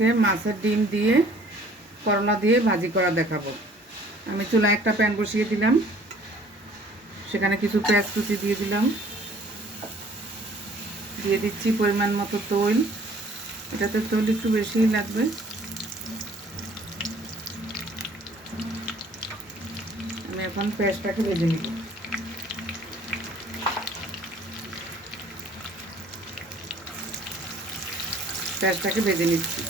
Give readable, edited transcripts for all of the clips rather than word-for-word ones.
আজকে মাছের ডিম দিয়ে করলা দিয়ে ভাজি করা দেখাবো। আমি চুলায় একটা প্যান বসিয়ে দিলাম, সেখানে কিছু পেঁয়াজ কুচি দিয়ে দিলাম, দিয়ে দিচ্ছি পরিমাণ মতো তৈল। এটাতে তৈল একটু বেশিই লাগবে। আমি এখন পেঁয়াজটাকে ভেজে নিব। পেঁয়াজটাকে ভেজে নিচ্ছি।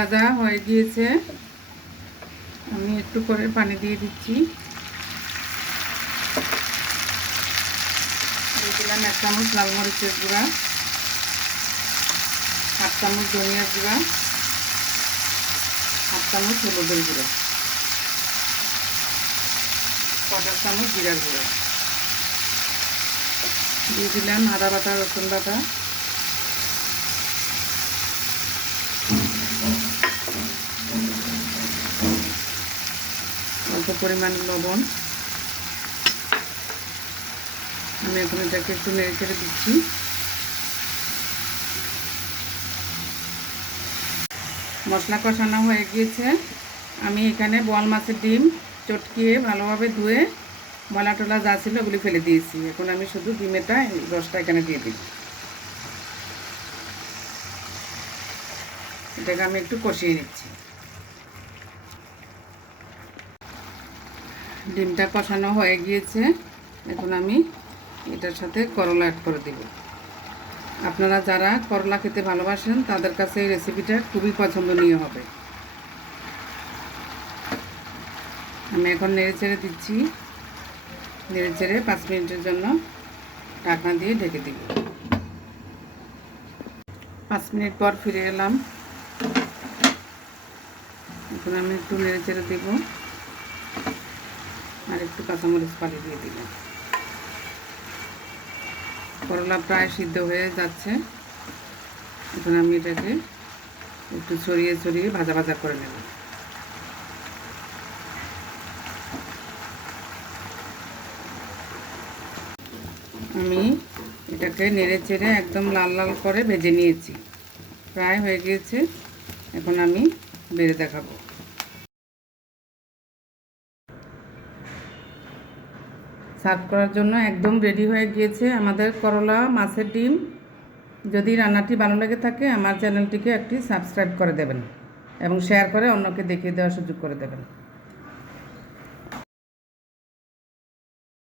ভাজা হয়ে গিয়েছে, আমি একটু করে পানি দিয়ে দিচ্ছি। দিয়ে দিলাম 1 চামচ লাল মরিচের গুঁড়া, 1/2 চামচ ধনিয়ার গুঁড়া, 1/2 চামচ হলুদের গুঁড়া, 1/4 চামচ জিরার গুঁড়া, দিয়ে দিলাম আদা বাটা, রসুন বাটা, অল্প পরিমাণ লবণ। আমি এখন এটাকে একটু নেড়ে চেড়ে দিচ্ছি। মশলা কষানো হয়ে গিয়েছে। আমি এখানে বোয়াল মাছের ডিম চটকিয়ে ভালোভাবে ধুয়ে ময়লা টলা যা ছিল ওগুলি ফেলে দিয়েছি। এখন আমি শুধু ডিমেটা রসটা এখানে দিয়ে দিই। এটাকে আমি একটু কষিয়ে নিচ্ছি। ডিমটা কষানো হয়ে গিয়েছে, এখন আমি এটার সাথে করলা অ্যাড করে দেব। আপনারা যারা করলা খেতে ভালোবাসেন তাদের কাছে এই রেসিপিটা খুবই পছন্দনীয় হবে। আমি এখন নেড়ে চেড়ে দিচ্ছি। নেড়ে চেড়ে 5 মিনিটের জন্য ঢাকনা দিয়ে ঢেকে দিব। 5 মিনিট পর ফিরে এলাম। এখন আমি একটু নেড়ে চেড়ে দেব, আর একটু কাঁচামরিচ পানি দিয়ে দিলাম। করলা প্রায় সিদ্ধ হয়ে যাচ্ছে। এখন আমি এটাকে একটু ছড়িয়ে ছড়িয়ে ভাজা ভাজা করে নেব। আমি এটাকে নেড়ে চেড়ে একদম লাল লাল করে ভেজে নিয়েছি, প্রায় হয়ে গিয়েছে। এখন আমি বেড়ে দেখাবো। সার্ভ করার জন্য একদম রেডি হয়ে গিয়েছে আমাদের করলা মাছের ডিম। যদি রান্নাটি ভালো লেগে থাকে আমার চ্যানেলটিকে একটি সাবস্ক্রাইব করে দেবেন এবং শেয়ার করে অন্যকে দেখিয়ে দেওয়ার সুযোগ করে দেবেন।